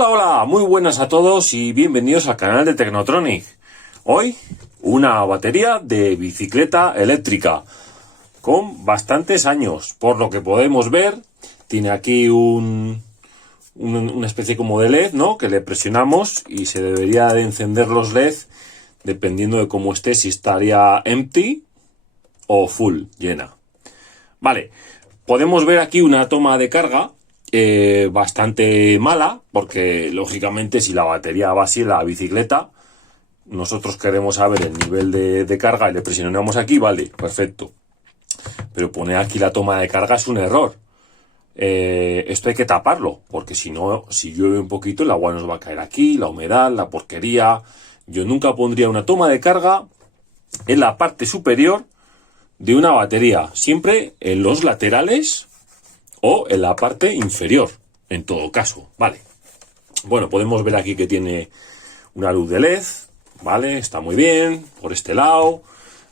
Hola, hola, muy buenas a todos y bienvenidos al canal de Tecnotronic. Hoy, una batería de bicicleta eléctrica con bastantes años. Por lo que podemos ver, tiene aquí una especie como de LED, ¿no? Que le presionamos y se debería de encender los LED dependiendo de cómo esté, si estaría empty o full, llena. Vale, podemos ver aquí una toma de carga bastante mala, porque lógicamente si la batería va así en la bicicleta, nosotros queremos saber el nivel de carga y le presionamos aquí, vale, perfecto. Pero poner aquí la toma de carga es un error. Esto hay que taparlo, porque si no, si llueve un poquito, el agua nos va a caer aquí, la humedad, la porquería. Yo nunca pondría una toma de carga en la parte superior de una batería, siempre en los laterales o en la parte inferior, en todo caso, vale. Bueno, podemos ver aquí que tiene una luz de LED, vale, está muy bien, por este lado.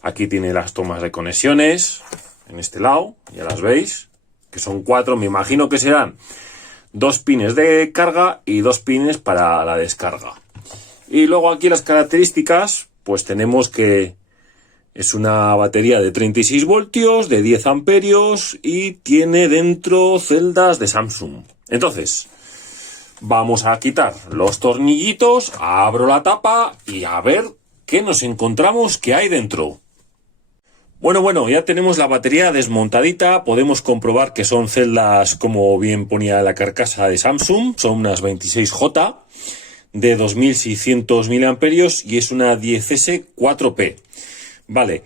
Aquí tiene las tomas de conexiones, en este lado, ya las veis, que son 4, me imagino que serán 2 pines de carga y 2 pines para la descarga. Y luego aquí las características, pues tenemos que es una batería de 36 voltios, de 10 amperios y tiene dentro celdas de Samsung. Entonces, vamos a quitar los tornillitos, abro la tapa y a ver qué nos encontramos que hay dentro. Bueno, ya tenemos la batería desmontadita, podemos comprobar que son celdas, como bien ponía la carcasa de Samsung, son unas 26J de 2600 miliamperios y es una 10S 4P. Vale,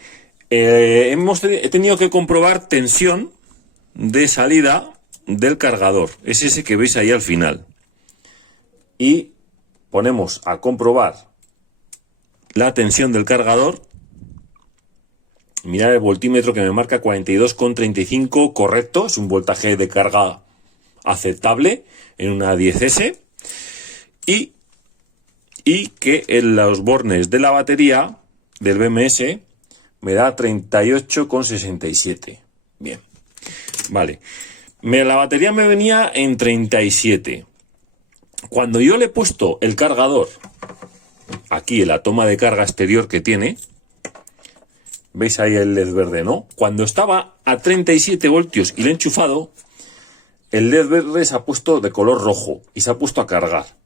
he tenido que comprobar tensión de salida del cargador, es ese que veis ahí al final. Y ponemos a comprobar la tensión del cargador. Mirad el voltímetro que me marca 42,35, correcto, es un voltaje de carga aceptable en una 10S. Y que en los bornes de la batería del BMS me da 38,67. Bien, vale. La batería me venía en 37. Cuando yo le he puesto el cargador aquí en la toma de carga exterior que tiene, veis ahí el LED verde, ¿no? Cuando estaba a 37 voltios y le he enchufado, el LED verde se ha puesto de color rojo y se ha puesto a cargar.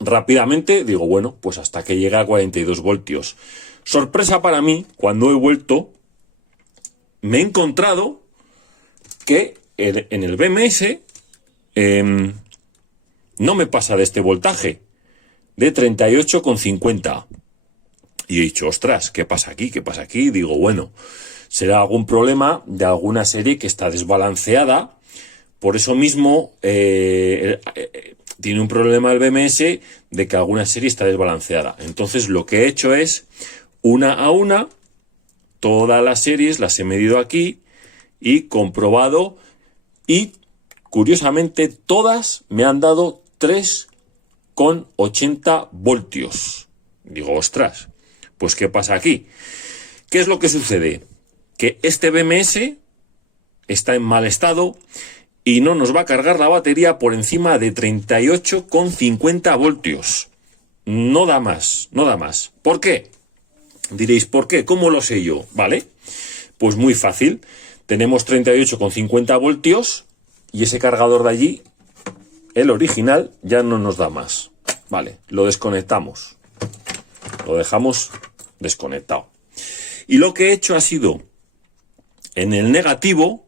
Rápidamente digo, bueno, pues hasta que llega a 42 voltios. Sorpresa para mí, cuando he vuelto, me he encontrado que en el BMS no me pasa de este voltaje, de 38,50. Y he dicho, ostras, ¿qué pasa aquí? ¿Qué pasa aquí? Digo, bueno, será algún problema de alguna serie que está desbalanceada. Por eso mismo tiene un problema el BMS de que alguna serie está desbalanceada. Entonces lo que he hecho es, una a una, todas las series las he medido aquí y comprobado, y curiosamente todas me han dado 3,80 voltios. Digo, ostras, pues ¿qué pasa aquí? ¿Qué es lo que sucede? Que este BMS está en mal estado y no nos va a cargar la batería por encima de 38,50 voltios. No da más, no da más. ¿Por qué? Diréis, ¿por qué? ¿Cómo lo sé yo? ¿Vale? Pues muy fácil. Tenemos 38,50 voltios y ese cargador de allí, el original, ya no nos da más. Vale, lo desconectamos. Lo dejamos desconectado. Y lo que he hecho ha sido, en el negativo,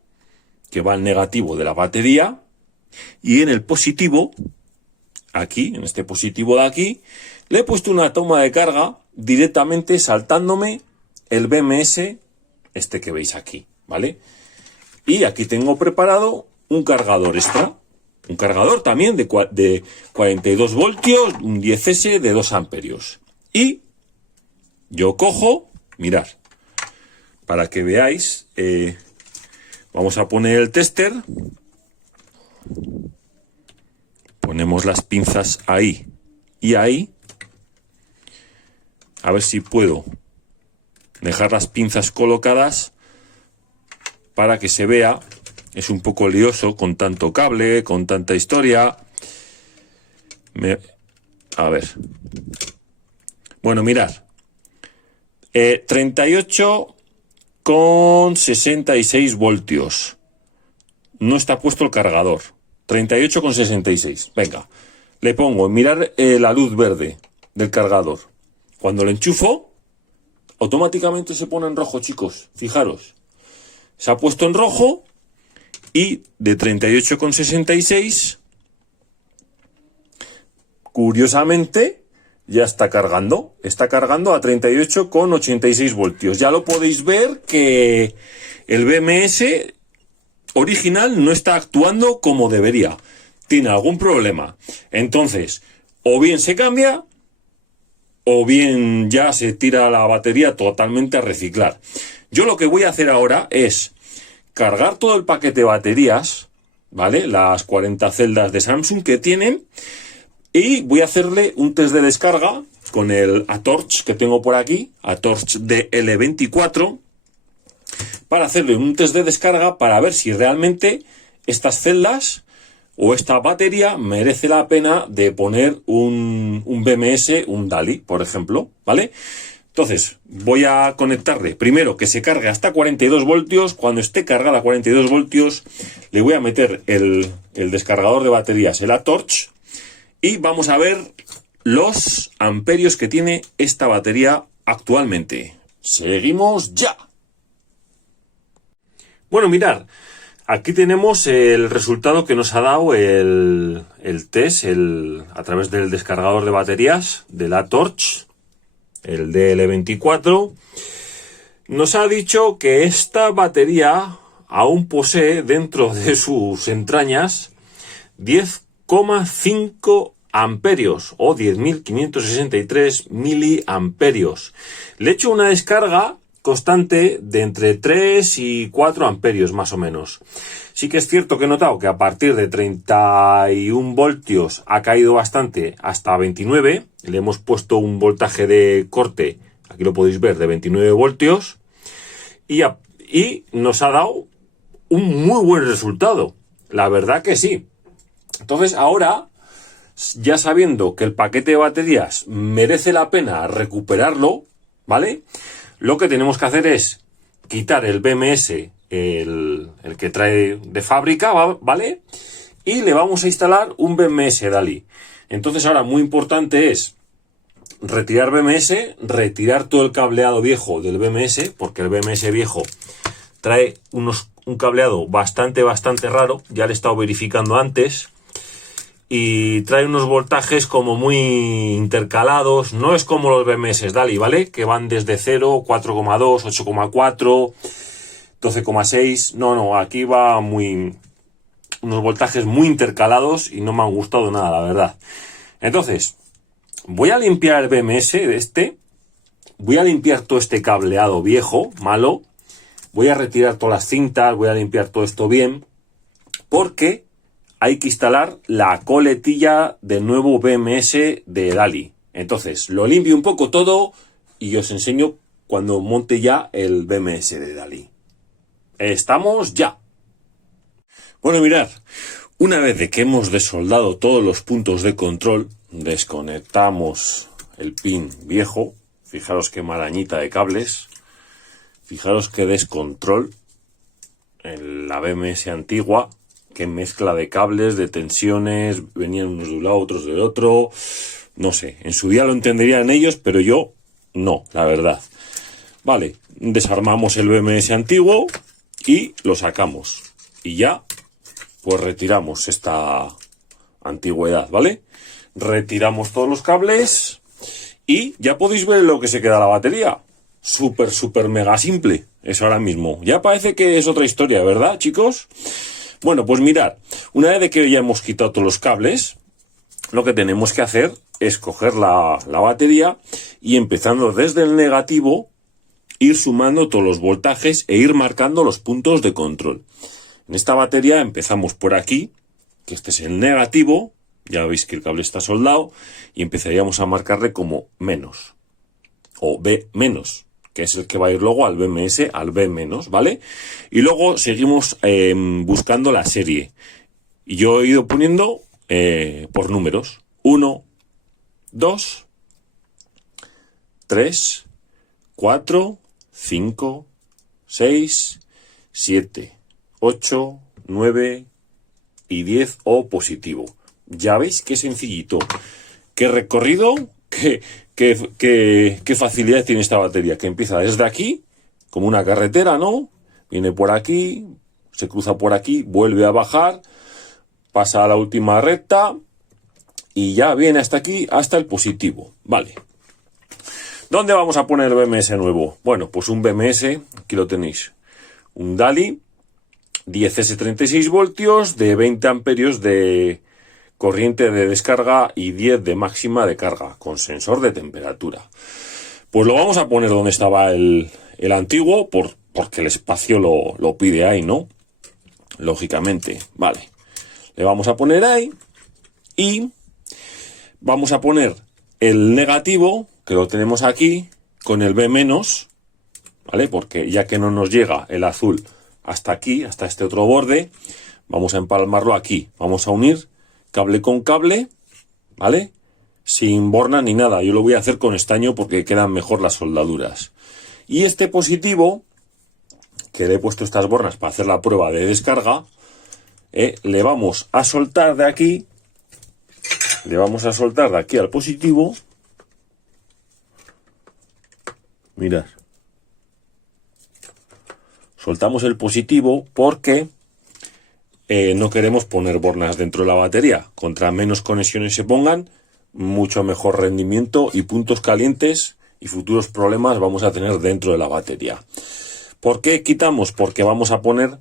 que va al negativo de la batería, y en el positivo, aquí, en este positivo de aquí, le he puesto una toma de carga directamente saltándome el BMS, este que veis aquí, ¿vale? Y aquí tengo preparado un cargador extra, un cargador también de 42 voltios, un 10S de 2 amperios. Y yo cojo, mirad, para que veáis, vamos a poner el tester, ponemos las pinzas ahí y ahí, a ver si puedo dejar las pinzas colocadas para que se vea. Es un poco lioso con tanto cable, con tanta historia. A ver. Bueno, mirad. 38,66 voltios. No está puesto el cargador. 38,66. Venga. Le pongo, mirar la luz verde del cargador. Cuando lo enchufo, automáticamente se pone en rojo, chicos. Fijaros. Se ha puesto en rojo y de 38,66, curiosamente, ya está cargando. Está cargando a 38,86 voltios. Ya lo podéis ver que el BMS original no está actuando como debería. Tiene algún problema. Entonces, o bien se cambia, o bien ya se tira la batería totalmente a reciclar. Yo lo que voy a hacer ahora es cargar todo el paquete de baterías, ¿vale? Las 40 celdas de Samsung que tienen, y voy a hacerle un test de descarga con el ATorch que tengo por aquí, ATorch DL24, para hacerle un test de descarga para ver si realmente estas celdas o esta batería merece la pena de poner un BMS, un DALI, por ejemplo, ¿vale? Entonces, voy a conectarle, primero que se cargue hasta 42 voltios, cuando esté cargada a 42 voltios, le voy a meter el descargador de baterías, el ATorch, y vamos a ver los amperios que tiene esta batería actualmente. ¡Seguimos ya! Bueno, mirad, aquí tenemos el resultado que nos ha dado el test a través del descargador de baterías de la Torch, el DL24. Nos ha dicho que esta batería aún posee dentro de sus entrañas 10,5 amperios o 10.563 miliamperios. Le he hecho una descarga constante de entre 3 y 4 amperios más o menos. Sí que es cierto que he notado que a partir de 31 voltios ha caído bastante hasta 29. Le hemos puesto un voltaje de corte, aquí lo podéis ver, de 29 voltios y nos ha dado un muy buen resultado. La verdad que sí. Entonces ahora, ya sabiendo que el paquete de baterías merece la pena recuperarlo, ¿vale? Lo que tenemos que hacer es quitar el BMS, el que trae de fábrica, ¿vale? Y le vamos a instalar un BMS DALI. Entonces ahora muy importante es retirar BMS, retirar todo el cableado viejo del BMS, porque el BMS viejo trae un cableado bastante raro, ya lo he estado verificando antes, y trae unos voltajes como muy intercalados. No es como los BMS DALI, ¿vale? Que van desde 0, 4,2, 8,4, 12,6. No, aquí va unos voltajes muy intercalados y no me han gustado nada, la verdad. Entonces, voy a limpiar el BMS de este. Voy a limpiar todo este cableado viejo, malo. Voy a retirar todas las cintas, voy a limpiar todo esto bien, porque hay que instalar la coletilla del nuevo BMS de DALI. Entonces, lo limpio un poco todo y os enseño cuando monte ya el BMS de DALI. ¡Estamos ya! Bueno, mirad, una vez de que hemos desoldado todos los puntos de control, desconectamos el pin viejo. Fijaros qué marañita de cables. Fijaros qué descontrol en la BMS antigua. Qué mezcla de cables, de tensiones, venían unos de un lado, otros del otro. No sé, en su día lo entenderían ellos, pero yo no, la verdad. Vale, desarmamos el BMS antiguo y lo sacamos. Y ya, pues retiramos esta antigüedad, ¿vale? Retiramos todos los cables y ya podéis ver lo que se queda la batería. Súper mega simple, es ahora mismo. Ya parece que es otra historia, ¿verdad, chicos? Bueno, pues mirad, una vez que ya hemos quitado todos los cables, lo que tenemos que hacer es coger la batería y empezando desde el negativo, ir sumando todos los voltajes e ir marcando los puntos de control. En esta batería empezamos por aquí, que este es el negativo, ya veis que el cable está soldado, y empezaríamos a marcarle como menos, o B menos, que es el que va a ir luego al BMS, al B menos, ¿vale? Y luego seguimos buscando la serie. Y yo he ido poniendo por números. 1, 2, 3, 4, 5, 6, 7, 8, 9 y 10 O positivo. Ya veis qué sencillito, qué recorrido, qué facilidad tiene esta batería, que empieza desde aquí, como una carretera, ¿no? Viene por aquí, se cruza por aquí, vuelve a bajar, pasa a la última recta y ya viene hasta aquí, hasta el positivo. Vale. ¿Dónde vamos a poner el BMS nuevo? Bueno, pues un BMS, aquí lo tenéis, un DALI 10S 36 voltios de 20 amperios de corriente de descarga y 10 de máxima de carga, con sensor de temperatura. Pues lo vamos a poner donde estaba el antiguo, porque el espacio lo pide ahí, ¿no? Lógicamente, vale. Le vamos a poner ahí y vamos a poner el negativo, que lo tenemos aquí, con el B-, ¿vale? Porque ya que no nos llega el azul hasta aquí, hasta este otro borde, vamos a empalmarlo aquí. Vamos a unir cable con cable, ¿vale? Sin borna ni nada. Yo lo voy a hacer con estaño porque quedan mejor las soldaduras. Y este positivo, que le he puesto estas bornas para hacer la prueba de descarga, le vamos a soltar de aquí, le vamos a soltar de aquí al positivo. Mirad. Soltamos el positivo porque no queremos poner bornas dentro de la batería. Contra menos conexiones se pongan, mucho mejor rendimiento y puntos calientes y futuros problemas vamos a tener dentro de la batería. ¿Por qué quitamos? Porque vamos a poner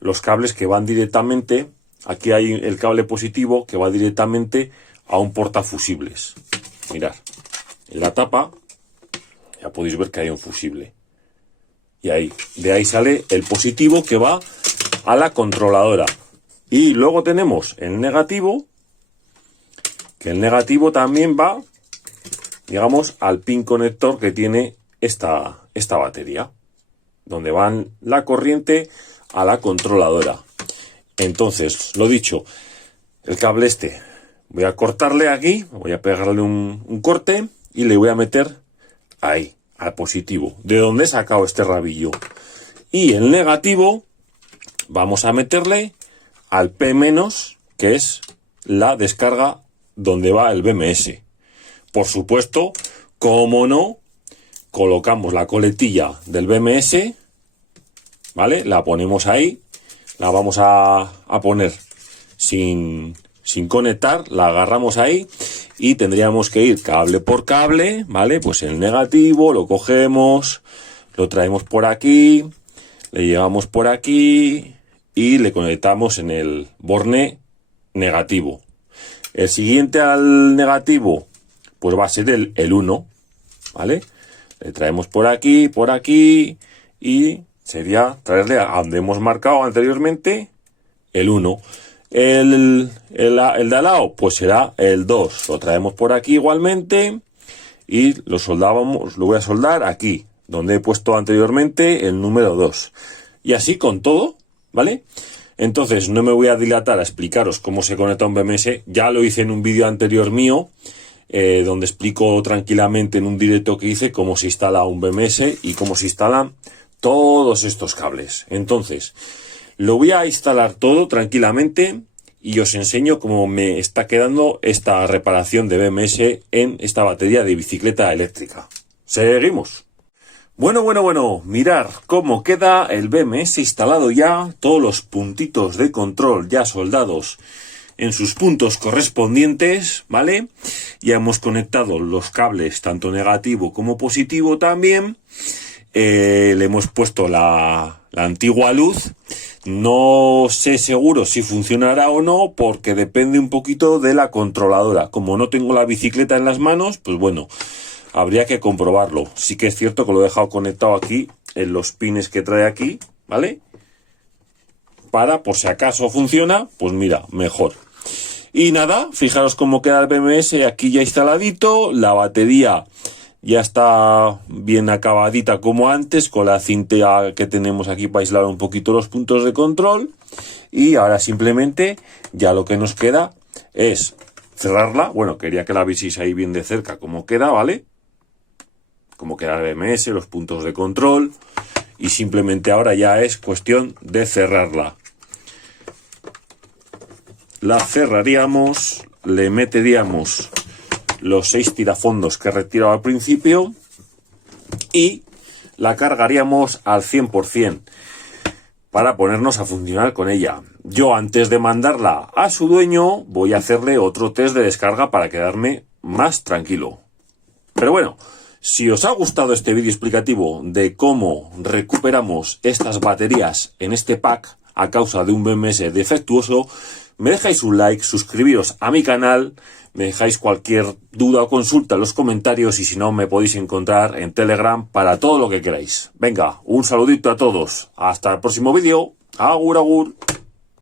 los cables que van directamente, aquí hay el cable positivo que va directamente a un portafusibles. Mirad, en la tapa ya podéis ver que hay un fusible. Y ahí, de ahí sale el positivo que va a la controladora. Y luego tenemos el negativo, que el negativo también va, digamos, al pin conector que tiene esta batería, donde van la corriente a la controladora. Entonces, lo dicho, el cable este, voy a cortarle aquí, voy a pegarle un corte y le voy a meter ahí, al positivo, de donde he sacado este rabillo. Y el negativo vamos a meterle al P-, que es la descarga donde va el BMS. Por supuesto, como no, colocamos la coletilla del BMS, ¿vale? La ponemos ahí, la vamos a poner sin conectar, la agarramos ahí y tendríamos que ir cable por cable, ¿vale? Pues el negativo lo cogemos, lo traemos por aquí, le llevamos por aquí y le conectamos en el borne negativo. El siguiente al negativo, pues va a ser el 1, ¿vale? Le traemos por aquí y sería traerle a donde hemos marcado anteriormente el 1. El de al lado, pues será el 2. Lo traemos por aquí igualmente y lo soldamos, lo voy a soldar aquí, donde he puesto anteriormente el número 2. Y así con todo, ¿vale? Entonces no me voy a dilatar a explicaros cómo se conecta un BMS. Ya lo hice en un vídeo anterior mío, donde explico tranquilamente en un directo que hice cómo se instala un BMS y cómo se instalan todos estos cables. Entonces, lo voy a instalar todo tranquilamente y os enseño cómo me está quedando esta reparación de BMS en esta batería de bicicleta eléctrica. Seguimos. Bueno, mirad cómo queda el BMS instalado ya, todos los puntitos de control ya soldados en sus puntos correspondientes, ¿vale? Ya hemos conectado los cables, tanto negativo como positivo también. Le hemos puesto la antigua luz. No sé seguro si funcionará o no, porque depende un poquito de la controladora. Como no tengo la bicicleta en las manos, pues bueno, habría que comprobarlo. Sí que es cierto que lo he dejado conectado aquí, en los pines que trae aquí, ¿vale? Para, por si acaso funciona, pues mira, mejor. Y nada, fijaros cómo queda el BMS aquí ya instaladito, la batería ya está bien acabadita como antes, con la cinta que tenemos aquí para aislar un poquito los puntos de control. Y ahora simplemente ya lo que nos queda es cerrarla. Bueno, quería que la vieseis ahí bien de cerca cómo queda, ¿vale? Cómo queda el BMS, los puntos de control. Y simplemente ahora ya es cuestión de cerrarla. La cerraríamos, le meteríamos los 6 tirafondos que he retirado al principio y la cargaríamos al 100% para ponernos a funcionar con ella. Yo, antes de mandarla a su dueño, voy a hacerle otro test de descarga para quedarme más tranquilo. Pero bueno, si os ha gustado este vídeo explicativo de cómo recuperamos estas baterías en este pack a causa de un BMS defectuoso, me dejáis un like, suscribiros a mi canal, me dejáis cualquier duda o consulta en los comentarios y si no me podéis encontrar en Telegram para todo lo que queráis. Venga, un saludito a todos. Hasta el próximo vídeo. Agur, agur.